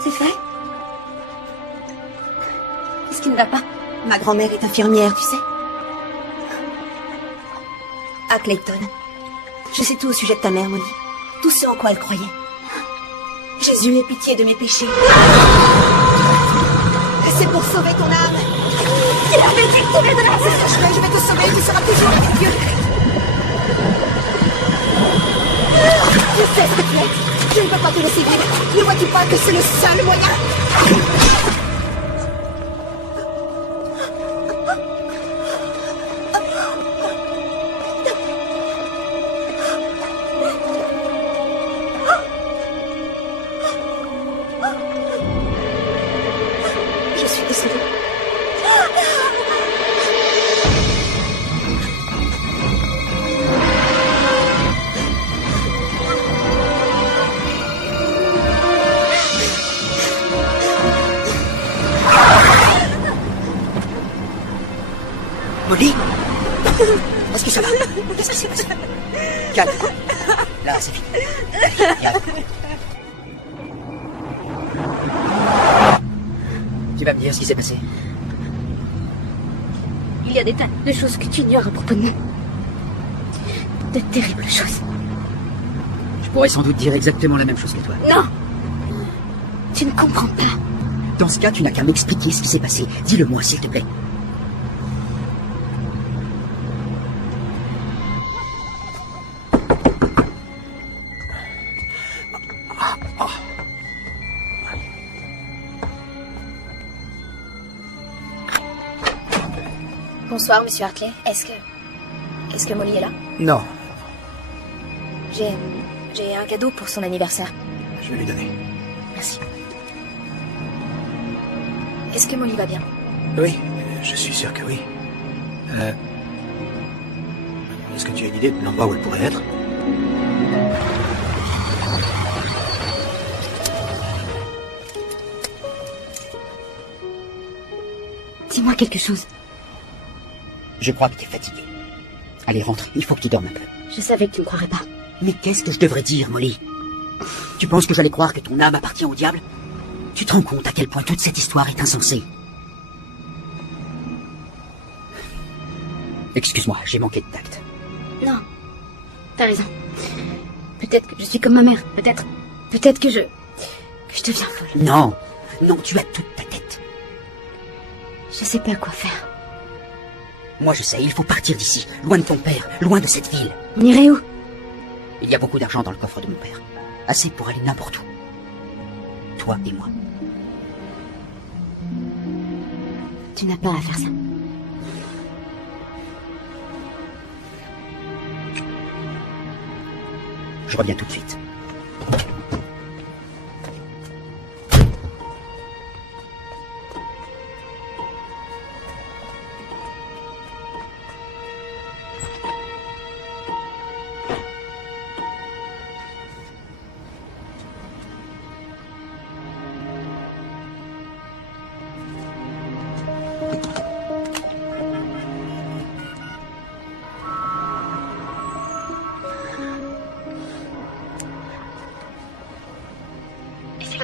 C'est fait? Qu'est-ce qui ne va pas? Ma grand-mère est infirmière, tu sais. À Clayton. Je sais tout au sujet de ta mère, Molly. Tout ce en quoi elle croyait. Jésus, aie pitié de mes péchés. C'est pour sauver ton âme. Il avait dit que tu m'aiderais. C'est ce que je fais. Je vais te sauver. Tu seras toujours avec Dieu. Je sais ce que tu es. Je ne peux pas te laisser vivre. Ne vois-tu pas que c'est le seul moyen? Molly? Est-ce que ça va? Qu'est-ce qui s'est passé? Calme. Là, c'est fini. Calme. Tu vas me dire ce qui s'est passé? Il y a des tas de choses que tu ignores à propos de nous. De terribles choses. Je pourrais sans doute dire exactement la même chose que toi. Non! Tu ne comprends pas. Dans ce cas, tu n'as qu'à m'expliquer ce qui s'est passé. Dis-le-moi, s'il te plaît. Bonsoir, monsieur Hartley. Est-ce que Molly est là? Non. J'ai un cadeau pour son anniversaire. Je vais lui donner. Merci. Est-ce que Molly va bien? Oui, je suis sûr que oui. Est-ce que tu as une idée de l'endroit où elle pourrait être? Dis-moi quelque chose. Je crois que tu es fatigué. Allez, rentre. Il faut que tu dormes un peu. Je savais que tu ne croirais pas. Mais qu'est-ce que je devrais dire, Molly? Tu penses que j'allais croire que ton âme appartient au diable? Tu te rends compte à quel point toute cette histoire est insensée? Excuse-moi, j'ai manqué de tact. Non. T'as raison. Peut-être que je suis comme ma mère. Peut-être que je deviens folle. Non. Non, tu as toute ta tête. Je sais pas quoi faire. Moi, je sais, il faut partir d'ici, loin de ton père, loin de cette ville. On irait où? Il y a beaucoup d'argent dans le coffre de mon père. Assez pour aller n'importe où. Toi et moi. Tu n'as pas à faire ça. Je reviens tout de suite.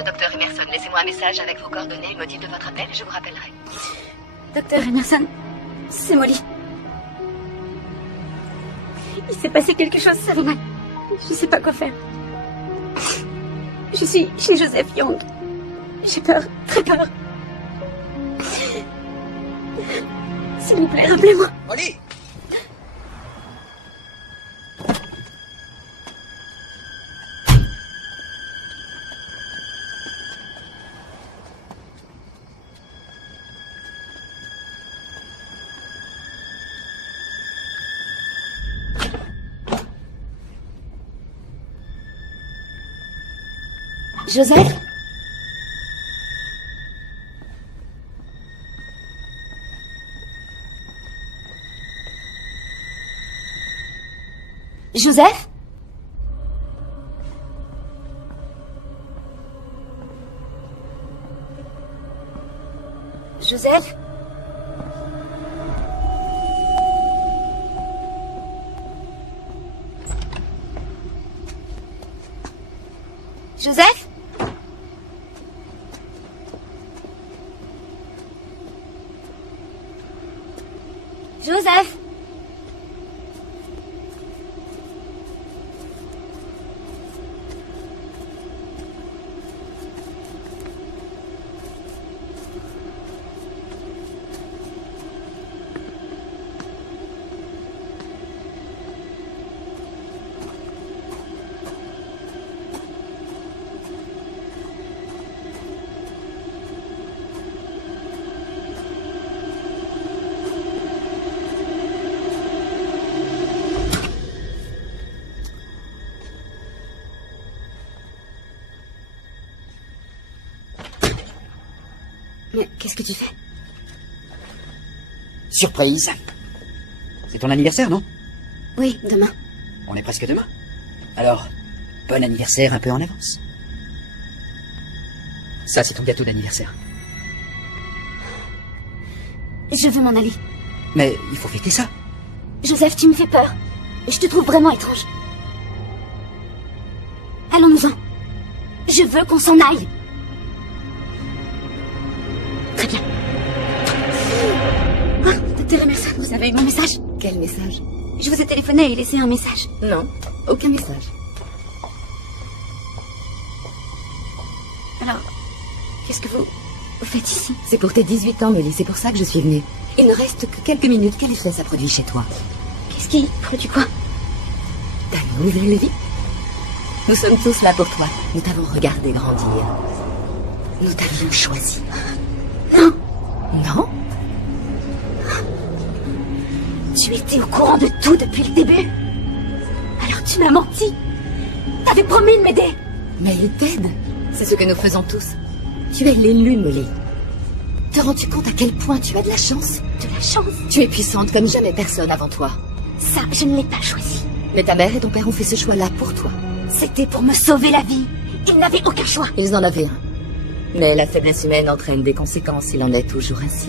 Docteur Emerson, laissez-moi un message avec vos coordonnées et le motif de votre appel et je vous rappellerai. Docteur Emerson, c'est Molly. Il s'est passé quelque chose, ça va mal. Je sais pas quoi faire. Je suis chez Joseph Young. J'ai peur, très peur. S'il vous plaît, rappelez-moi. Molly! Joseph? Joseph? Joseph? Joseph? Joseph? Mais qu'est-ce que tu fais? Surprise. C'est ton anniversaire, non? Oui, demain. On est presque demain. Alors, bon anniversaire un peu en avance. Ça, c'est ton gâteau d'anniversaire. Je veux m'en aller. Mais il faut fêter ça. Joseph, tu me fais peur. Je te trouve vraiment étrange. Allons-nous-en. Je veux qu'on s'en aille. Très bien. Ah, Dr. Emerson, vous avez eu mon message? Quel message? Je vous ai téléphoné et laissé un message. Non, aucun message. Alors, qu'est-ce que vous faites ici? C'est pour tes 18 ans, Molly, c'est pour ça que je suis venue. Il ne reste que quelques minutes. Quel effet ça produit chez toi? Qu'est-ce qui produit quoi? Ta nouvelle vie. Nous sommes tous là pour toi. Nous t'avons regardé grandir. Nous t'avions choisi. Non. Non? Tu étais au courant de tout depuis le début. Alors tu m'as menti. T'avais promis de m'aider. Mais il t'aide. C'est ce que nous faisons tous. Tu es l'élu, Molly. Te rends-tu compte à quel point tu as de la chance? De la chance? Tu es puissante comme jamais personne avant toi. Ça, je ne l'ai pas choisi. Mais ta mère et ton père ont fait ce choix-là pour toi. C'était pour me sauver la vie. Ils n'avaient aucun choix. Ils en avaient un. Mais la faiblesse humaine entraîne des conséquences. Il en est toujours ainsi.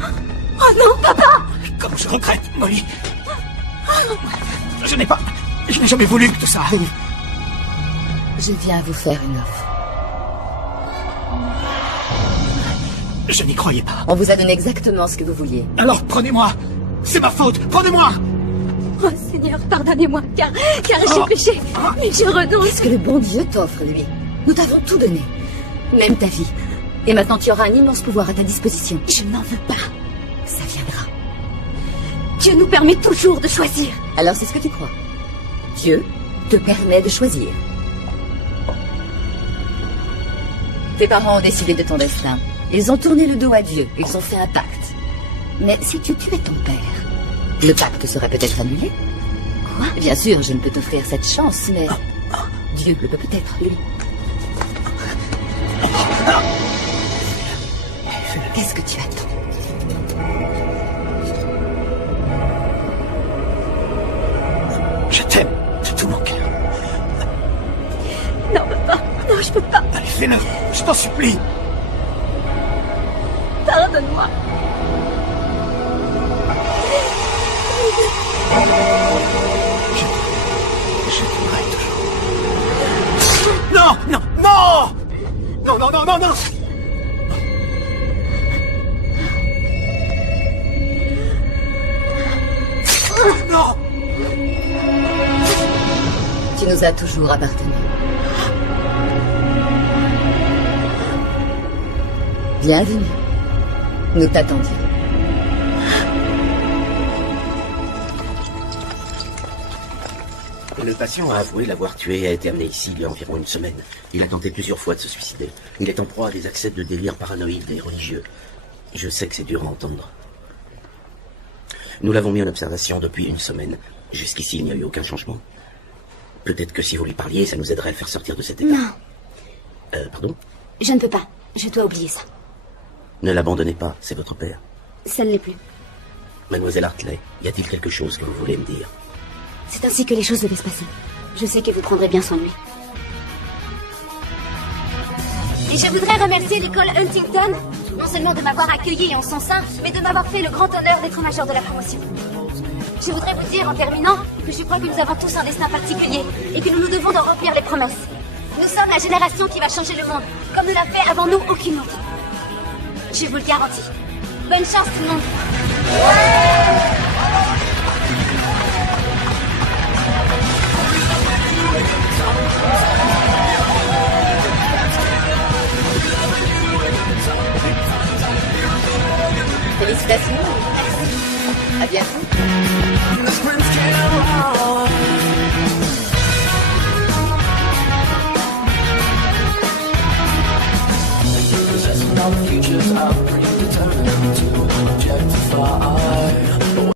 Oh non, papa! Comme je regrette, Molly. Je n'ai jamais voulu tout ça. Venez. Je viens vous faire une offre. Je n'y croyais pas. On vous a donné exactement ce que vous vouliez. Alors prenez-moi. C'est ma faute. Prenez-moi. Oh Seigneur, pardonnez-moi, car j'ai péché. Mais je renonce. Qu'est-ce que le bon Dieu t'offre, lui? Nous t'avons tout donné. Même ta vie. Et maintenant tu auras un immense pouvoir à ta disposition. Je n'en veux pas. Ça viendra. Dieu nous permet toujours de choisir. Alors c'est ce que tu crois. Dieu te permet de choisir. Tes parents ont décidé de ton destin. Ils ont tourné le dos à Dieu. Ils ont fait un pacte. Mais si tu tuais ton père, le pacte serait peut-être annulé. Quoi? Bien sûr, je ne peux t'offrir cette chance, mais Dieu le peut peut-être, lui. Qu'est-ce que tu attends? Je t'aime de tout mon cœur. Non, papa. Non, je peux pas. Allez, fais-le. Je t'en supplie. Pardonne-moi. Je t'aimerai toujours. Non, non, non! Non, non, non, non, non! Non! Tu nous as toujours appartenu. Bienvenue. Nous t'attendions. Le patient a avoué l'avoir tué et a été amené ici il y a environ une semaine. Il a tenté plusieurs fois de se suicider. Il est en proie à des accès de délire paranoïde et religieux. Je sais que c'est dur à entendre. Nous l'avons mis en observation depuis une semaine. Jusqu'ici, il n'y a eu aucun changement. Peut-être que si vous lui parliez, ça nous aiderait à le faire sortir de cet état. Non. Pardon? Je ne peux pas. Je dois oublier ça. Ne l'abandonnez pas, c'est votre père. Ça ne l'est plus. Mademoiselle Hartley, y a-t-il quelque chose que vous voulez me dire? C'est ainsi que les choses devaient se passer. Je sais que vous prendrez bien soin de lui. Et je voudrais remercier l'école Huntington, non seulement de m'avoir accueilli en son sein, mais de m'avoir fait le grand honneur d'être major de la promotion. Je voudrais vous dire en terminant que je crois que nous avons tous un destin particulier et que nous nous devons d'en remplir les promesses. Nous sommes la génération qui va changer le monde, comme ne l'a fait avant nous aucune autre. Je vous le garantis. Bonne chance tout le monde. Félicitations. À bientôt. Possessing all the futures, I'm predetermined to objectify.